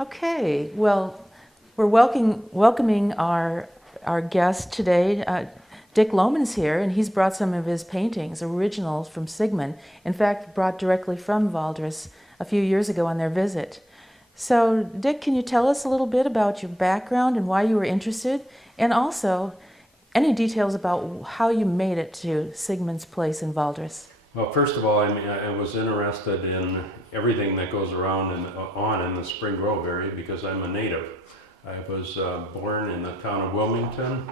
Okay, well, we're welcoming our guest today. Dick Lommen's here, and he's brought some of his paintings, originals from Sigmund. In fact, brought directly from Valdres a few years ago on their visit. So, Dick, can you tell us a little bit about your background and why you were interested, and also any details about how you made it to Sigmund's place in Valdres? Well, first of all, I was interested in everything that goes around in the Spring Grove area because I'm a native. I was born in the town of Wilmington,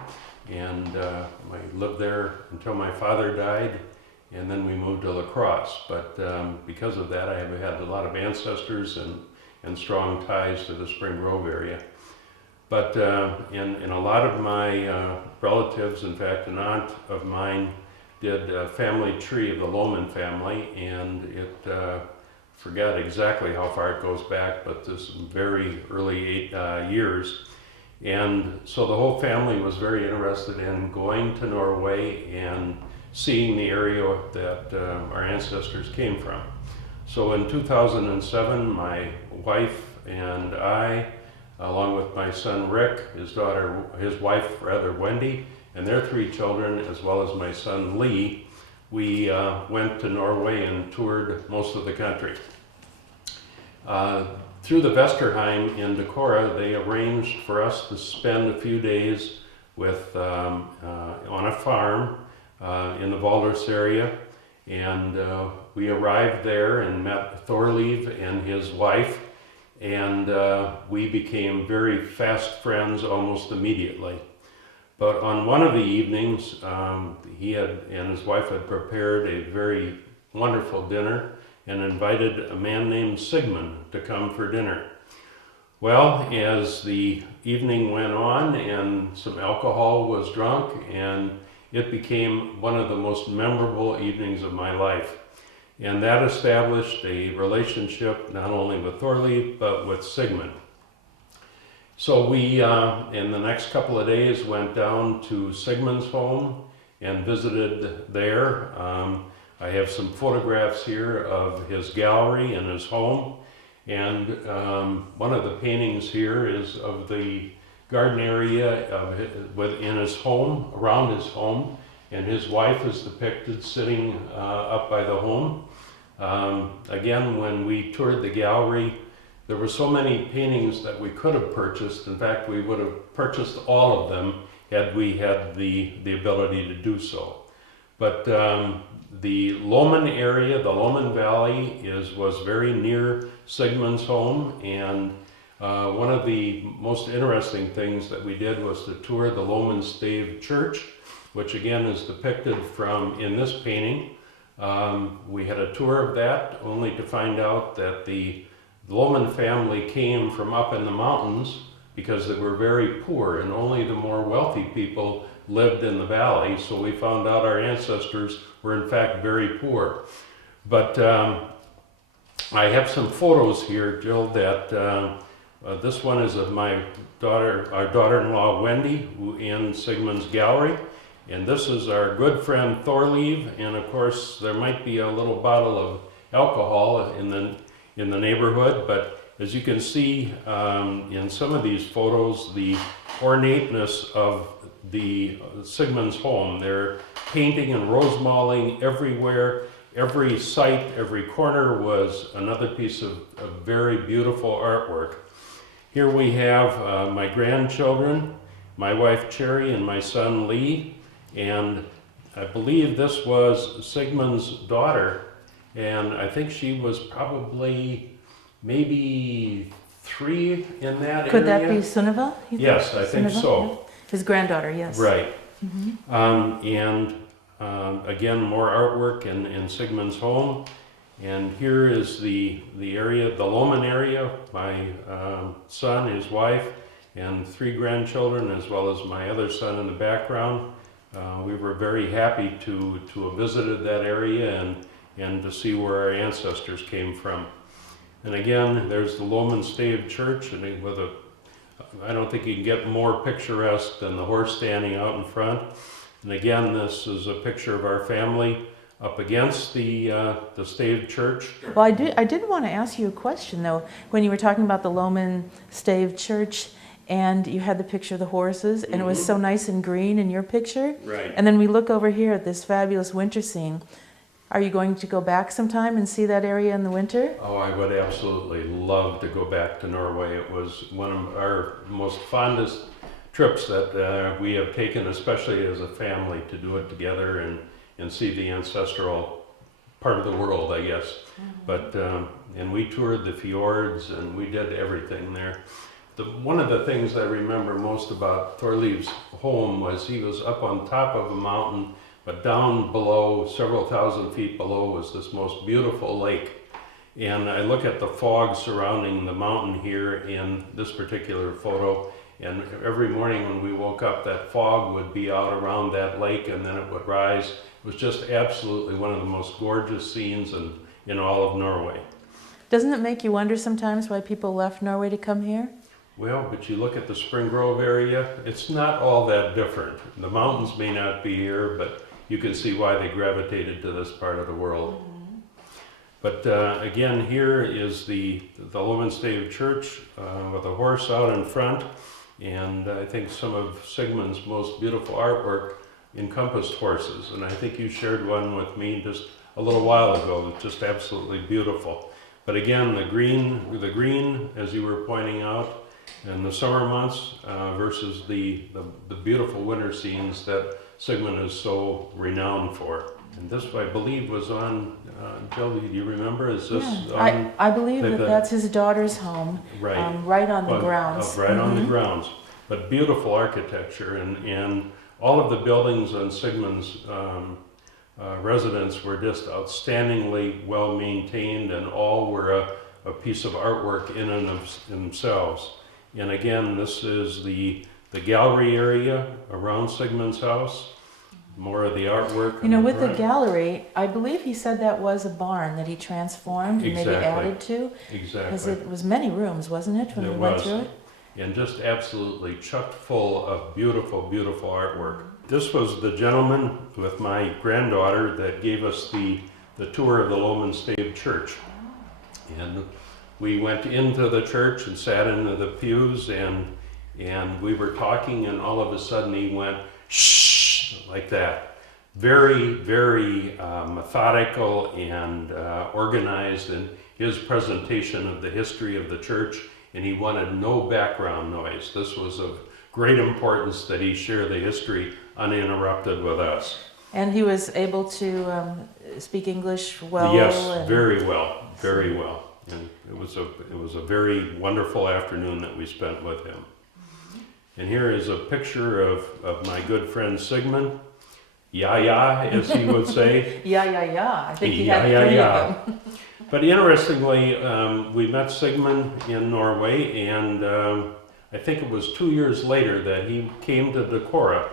and I lived there until my father died, and then we moved to La Crosse. But because of that, I have had a lot of ancestors and strong ties to the Spring Grove area. But in a lot of my relatives, in fact, an aunt of mine did a family tree of the Lommen family, and it forgot exactly how far it goes back, but this very early years. And so the whole family was very interested in going to Norway and seeing the area that our ancestors came from. So in 2007, my wife and I, along with my son Rick, his wife Wendy, and their 3 children, as well as my son Lee, we went to Norway and toured most of the country. Through the Vesterheim in Decorah, they arranged for us to spend a few days on a farm in the Valdres area, and we arrived there and met Thorleif and his wife, and we became very fast friends almost immediately. But on one of the evenings, he and his wife had prepared a very wonderful dinner and invited a man named Sigmund to come for dinner. Well, as the evening went on and some alcohol was drunk, and it became one of the most memorable evenings of my life. And that established a relationship not only with Thorleif, but with Sigmund. So we, in the next couple of days, went down to Sigmund's home and visited there. I have some photographs here of his gallery and his home. And one of the paintings here is of the garden area within his home, around his home. And his wife is depicted sitting up by the home. Again, when we toured the gallery, there were so many paintings that we could have purchased. In fact, we would have purchased all of them had we had the ability to do so. But the Lommen area, the Lommen Valley, was very near Sigmund's home, and one of the most interesting things that we did was to tour the Lommen Stave Church, which again is depicted in this painting. We had a tour of that, only to find out that the Lommen family came from up in the mountains because they were very poor, and only the more wealthy people lived in the valley. So we found out our ancestors were in fact very poor. But I have some photos here, Jill, that this one is of my our daughter-in-law Wendy, who in Sigmund's gallery. And this is our good friend Thorleif, and of course there might be a little bottle of alcohol in the neighborhood, but as you can see in some of these photos, the ornateness of the Sigmund's home. They're painting and rosemalling everywhere. Every site, every corner was another piece of very beautiful artwork. Here we have my grandchildren, my wife Cherry and my son Lee, and I believe this was Sigmund's daughter, and I think she was probably maybe 3 in that area. Could that be Sunniva? Yes, I think so. Yeah. His granddaughter, yes. Right. Mm-hmm. Again, more artwork in Sigmund's home. And here is the area, the Lommen area, my son, his wife, and 3 grandchildren, as well as my other son in the background. We were very happy to have visited that area and to see where our ancestors came from. And again, there's the Lommen Stave Church, and I don't think you can get more picturesque than the horse standing out in front. And again, this is a picture of our family up against the staved church. Well, I did want to ask you a question, though, when you were talking about the Lommen Stave Church, and you had the picture of the horses, and it was so nice and green in your picture. Right. And then we look over here at this fabulous winter scene. Are you going to go back sometime and see that area in the winter? Oh, I would absolutely love to go back to Norway. It was one of our most fondest trips that we have taken, especially as a family, to do it together and see the ancestral part of the world, I guess. But and we toured the fjords and we did everything there. One of the things I remember most about Thorleif's home was he was up on top of a mountain, but down below, several thousand feet below, was this most beautiful lake. And I look at the fog surrounding the mountain here in this particular photo, and every morning when we woke up, that fog would be out around that lake and then it would rise. It was just absolutely one of the most gorgeous scenes in all of Norway. Doesn't it make you wonder sometimes why people left Norway to come here? Well, but you look at the Spring Grove area, it's not all that different. The mountains may not be here, but you can see why they gravitated to this part of the world. But again, here is the Lommen Stave Church with a horse out in front, and I think some of Sigmund's most beautiful artwork encompassed horses, and I think you shared one with me just a little while ago. It's just absolutely beautiful. But again, the green, as you were pointing out, in the summer months versus the beautiful winter scenes that Sigmund is so renowned for. And this, I believe, was on, Jill, do you remember? Is this on? I believe that's his daughter's home, right, right on the grounds. Right on the grounds. But beautiful architecture, and all of the buildings on Sigmund's residence were just outstandingly well maintained, and all were a piece of artwork in and of themselves. And again, this is the gallery area around Sigmund's house. More of the artwork. You know, with the gallery, I believe he said that was a barn that he transformed and maybe added to. Exactly. Because it was many rooms, wasn't it, when we went through it? And just absolutely chock full of beautiful, beautiful artwork. This was the gentleman with my granddaughter that gave us the tour of the Lommen Stave Church. And we went into the church and sat into the pews, and we were talking, and all of a sudden he went, shh, like that. Very, very methodical and organized in his presentation of the history of the church, and he wanted no background noise. This was of great importance that he share the history uninterrupted with us. And he was able to speak English well? Yes, very well, very well. And it was a very wonderful afternoon that we spent with him. And here is a picture of my good friend Sigmund. Ya, as he would say. Yeah. I think he had three of them. But interestingly, we met Sigmund in Norway, and I think it was 2 years later that he came to Decorah,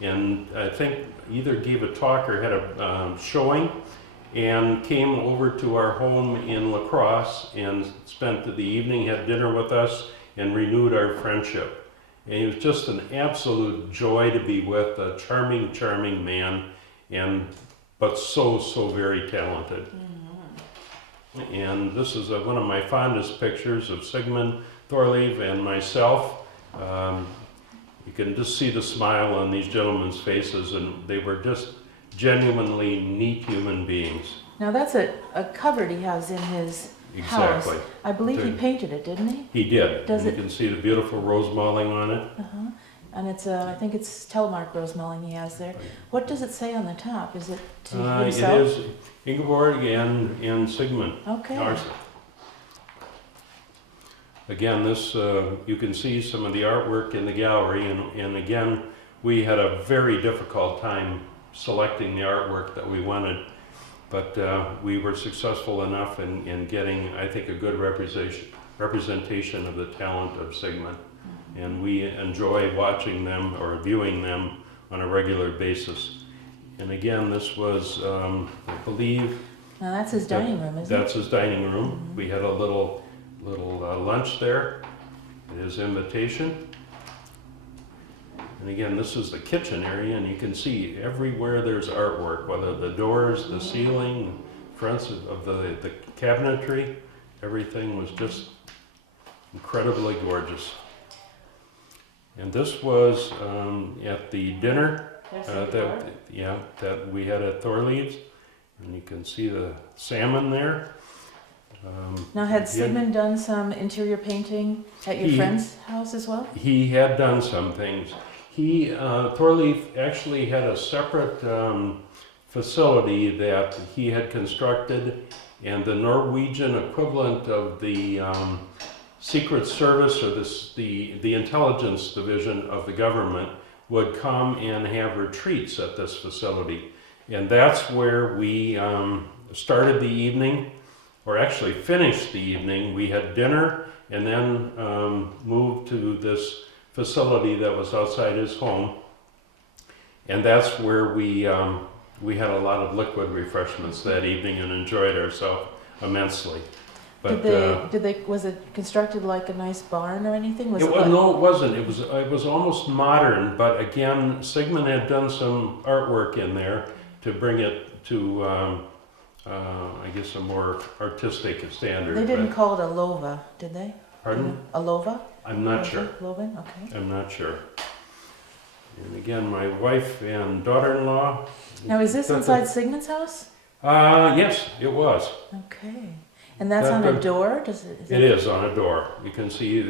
and I think either gave a talk or had a showing, and came over to our home in La Crosse and spent the evening, had dinner with us, and renewed our friendship. And he was just an absolute joy to be with, a charming, charming man, but so very talented. Mm-hmm. And this is one of my fondest pictures of Sigmund, Thorleif, and myself. You can just see the smile on these gentlemen's faces, and they were just genuinely neat human beings. Now that's a cupboard he has in his house. I believe he painted it, didn't he? He did. You can see the beautiful rose mulling on it. And it's I think it's telemark rose mulling he has there. What does it say on the top? Is it to himself? It is Ingeborg and Sigmund Årseth. Again, this you can see some of the artwork in the gallery, and again, we had a very difficult time selecting the artwork that we wanted, but we were successful enough in getting, I think, a good representation of the talent of Sigmund. Mm-hmm. And we enjoy watching them or viewing them on a regular basis. And again, this was, I believe... Now that's his dining room, isn't it? That's his dining room. Mm-hmm. We had a little lunch there at his invitation. And again, this is the kitchen area, and you can see everywhere there's artwork, whether the doors, the ceiling, fronts of the cabinetry, everything was just incredibly gorgeous. And this was at the dinner that we had at Thorleif's, and you can see the salmon there. Now, had Sigmund done some interior painting at your friend's house as well? He had done some things. Thorleif actually had a separate facility that he had constructed, and the Norwegian equivalent of the Secret Service or the intelligence division of the government would come and have retreats at this facility. And that's where we started the evening, or actually finished the evening. We had dinner and then moved to this facility that was outside his home. And that's where we had a lot of liquid refreshments that evening and enjoyed ourselves immensely. But, was it constructed like a nice barn or anything? No, it wasn't. It was almost modern, but again, Sigmund had done some artwork in there to bring it to, I guess, a more artistic standard. They didn't call it a lova, did they? Pardon? A lova? I'm not sure. Loven? Okay. I'm not sure. And again, my wife and daughter-in-law. Now, is this inside Sigmund's house? Yes, it was. Okay. And that's on a door? It is on a door. You can see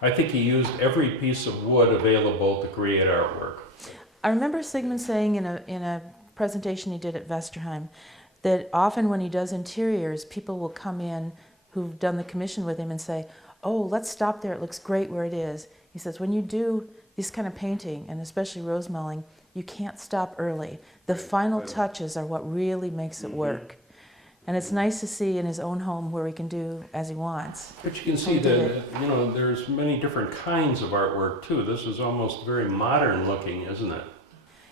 I think he used every piece of wood available to create artwork. I remember Sigmund saying in a presentation he did at Vesterheim that often when he does interiors, people will come in who've done the commission with him and say, oh, let's stop there, it looks great where it is. He says, when you do this kind of painting, and especially rose mulling, you can't stop early. The final touches are what really makes it work. And it's nice to see in his own home where he can do as he wants. But you can see that, there's many different kinds of artwork too. This is almost very modern looking, isn't it?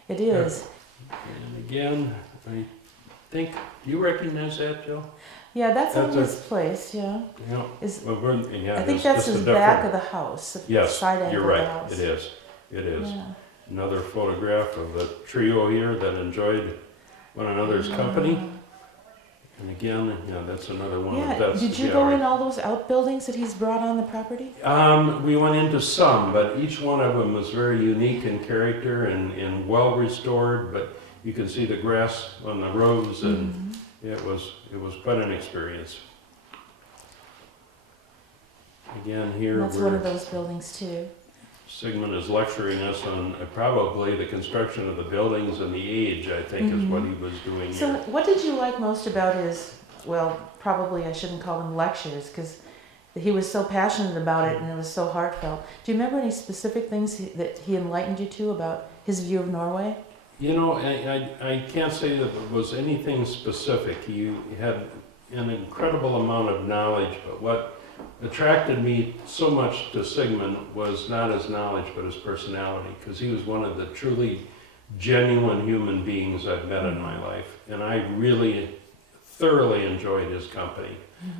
It is. And again, I think, do you recognize that, Jill? Yeah, that's on his place, yeah. Yeah. I think that's his back of the house. Yes, side angle you're right. Of the house. It is. It is. Yeah. Another photograph of the trio here that enjoyed one another's company. And again, that's another one of the best. Did you go in all those outbuildings that he's brought on the property? We went into some, but each one of them was very unique in character and well restored. But you can see the grass on the roads, and it was quite an experience. Again, here That's one of those buildings too. Sigmund is lecturing us on probably the construction of the buildings and the age, I think, is what he was doing So here. what did you like most about his, well, probably I shouldn't call them lectures, because he was so passionate about it and it was so heartfelt. Do you remember any specific things that he enlightened you to about his view of Norway? I can't say that there was anything specific. He had an incredible amount of knowledge, but what attracted me so much to Sigmund was not his knowledge, but his personality, because he was one of the truly genuine human beings I've met in my life, and I really thoroughly enjoyed his company.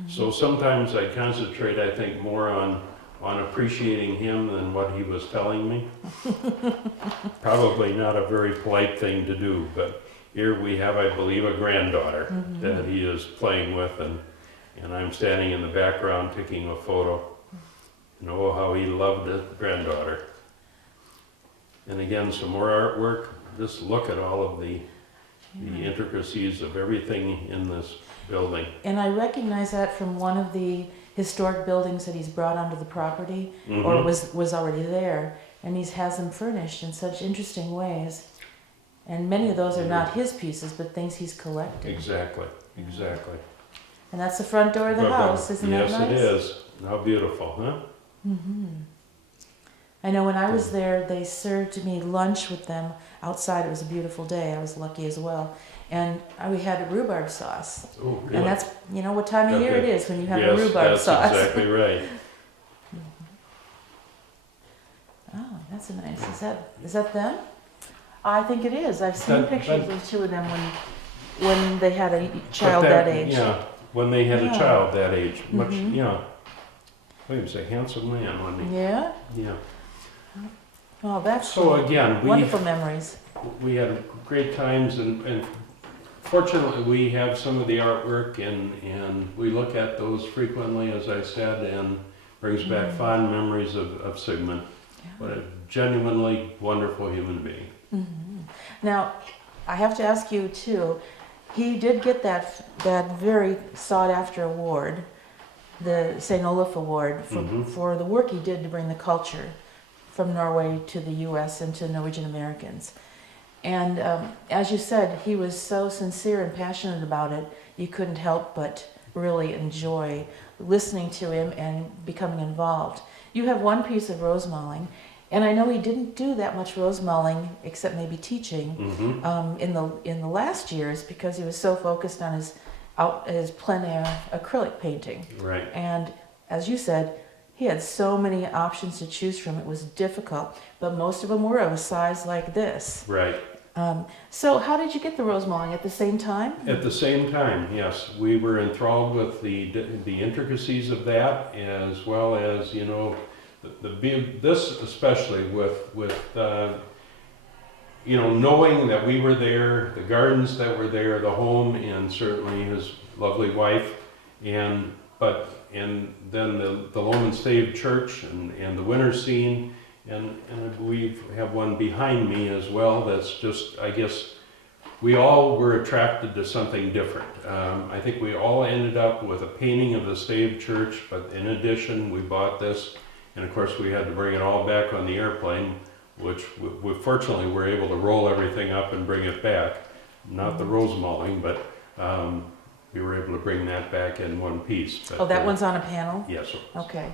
So sometimes I concentrate, I think, more on appreciating him than what he was telling me. Probably not a very polite thing to do, but here we have, I believe, a granddaughter that he is playing with, and I'm standing in the background taking a photo. Oh, how he loved his granddaughter. And again, some more artwork. Just look at all of the intricacies of everything in this building. And I recognize that from one of the historic buildings that he's brought onto the property, or was already there, and he has them furnished in such interesting ways. And many of those are not his pieces, but things he's collected. Exactly. And that's the front door of the house, isn't that nice? Yes, it is. How beautiful, huh? I know when I was there, they served me lunch with them outside. It was a beautiful day. I was lucky as well. And we had a rhubarb sauce. Oh, really? And that's, what time of year it is when you have a rhubarb sauce. Yes, that's exactly right. Oh, that's a nice. Is that them? I think it is. I've seen pictures of the two of them when they had a child that age. Yeah, when they had a child that age. Much, he was a handsome man, wasn't he? Yeah? Yeah. Oh, that's So again, wonderful memories. we had great times, and fortunately we have some of the artwork, and we look at those frequently, as I said, and brings back fond memories of Sigmund. Yeah. What a genuinely wonderful human being. Now, I have to ask you too, he did get that very sought-after award, the St. Olaf Award, for the work he did to bring the culture from Norway to the U.S. and to Norwegian Americans. And as you said, he was so sincere and passionate about it, you couldn't help but really enjoy listening to him and becoming involved. You have one piece of rose mauling, and I know he didn't do that much rose mauling, except maybe teaching, in the last years, because he was so focused on his plein air acrylic painting. Right. And as you said, he had so many options to choose from. It was difficult, but most of them were of a size like this. Right. So how did you get the rose mauling? At the same time? At the same time, yes. We were enthralled with the intricacies of that, as well as, you know, this especially with you know, knowing that we were there, the gardens that were there, the home, and certainly his lovely wife, and then the Lommen Stave Church and the winter scene, and I believe we have one behind me as well. That's just, I guess, we all were attracted to something different. I think we all ended up with a painting of the Stave Church, but in addition, we bought this, and of course we had to bring it all back on the airplane, which we fortunately were able to roll everything up and bring it back. Not the rose mauling, but we were able to bring that back in one piece. But, Oh, that one's on a panel? Yes. Okay.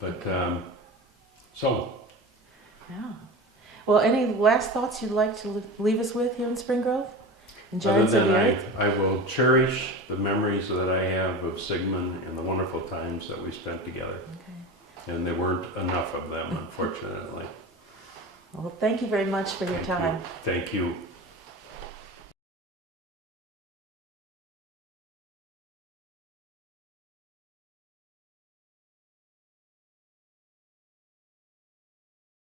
But, so. Yeah. Well, any last thoughts you'd like to leave us with here in Spring Grove? In Other Giants of than the Earth? I will cherish the memories that I have of Sigmund and the wonderful times that we spent together. Okay. And there weren't enough of them, unfortunately. Well, thank you very much for your time. Thank you.